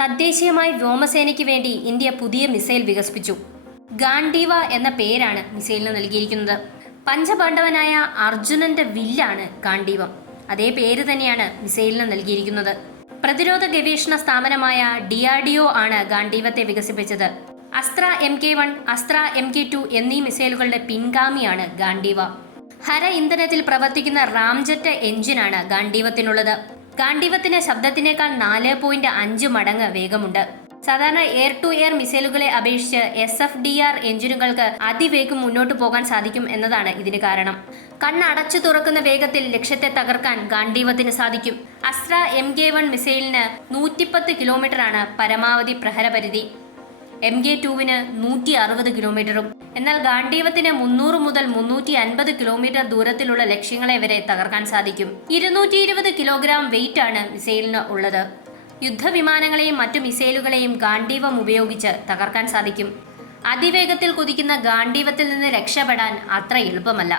തദ്ദേശീയമായി വ്യോമസേനയ്ക്ക് വേണ്ടി ഇന്ത്യ പുതിയ മിസൈൽ വികസിപ്പിച്ചു. ഗാൻഡീവ എന്ന പേരാണ് മിസൈലിന് നൽകിയിരിക്കുന്നത്. പഞ്ചപാണ്ഡവനായ അർജുനന്റെ വില്ലാണ് ഗാൻഡീവം അതേ പേര് തന്നെയാണ് മിസൈലിന് നൽകിയിരിക്കുന്നത്. പ്രതിരോധ ഗവേഷണ സ്ഥാപനമായ ഡിആർഡിഒ ആണ് ഗാൻഡീവത്തെ വികസിപ്പിച്ചത്. Astra M K one Astra M K two എന്നീ മിസൈലുകളുടെ പിൻഗാമിയാണ് ഗാൻഡീവ ഹര ഇന്ധനത്തിൽ പ്രവർത്തിക്കുന്ന റാംജെറ്റ് എഞ്ചിനാണ് ഗാൻഡീവത്തിനുള്ളത് ഗാൻഡീവത്തിന് ശബ്ദത്തിനേക്കാൾ നാല് പോയിന്റ് അഞ്ച് മടങ്ങ് വേഗമുണ്ട്. സാധാരണ എയർ ടു എയർ മിസൈലുകളെ അപേക്ഷിച്ച് എസ് എഫ് ഡി ആർ എഞ്ചിനുകൾക്ക് അതിവേഗം മുന്നോട്ട് പോകാൻ സാധിക്കും എന്നതാണ് ഇതിന് കാരണം. കണ്ണടച്ചു തുറക്കുന്ന വേഗത്തിൽ ലക്ഷ്യത്തെ തകർക്കാൻ ഗാന്ഡീവത്തിന് സാധിക്കും. അസ്ര എം കെ വൺ മിസൈലിന് നൂറ്റിപ്പത്ത് കിലോമീറ്ററാണ് പരമാവധി പ്രഹരപരിധി എം കെ ടുവിന് നൂറ്റി അറുപത് കിലോമീറ്ററും. എന്നാൽ ഗാന്ഡീവത്തിന് മുന്നൂറ് മുതൽ മുന്നൂറ്റി അൻപത് കിലോമീറ്റർ ദൂരത്തിലുള്ള ലക്ഷ്യങ്ങളെ വരെ തകർക്കാൻ സാധിക്കും. ഇരുന്നൂറ്റി ഇരുപത് കിലോഗ്രാം വെയിറ്റ് ആണ് മിസൈലിന് ഉള്ളത്. യുദ്ധവിമാനങ്ങളെയും മറ്റു മിസൈലുകളെയും ഗാന്ഡീവം ഉപയോഗിച്ച് തകർക്കാൻ സാധിക്കും. അതിവേഗത്തിൽ കുതിക്കുന്ന ഗാന്ഡീവത്തിൽ നിന്ന് രക്ഷപ്പെടാൻ അത്ര എളുപ്പമല്ല.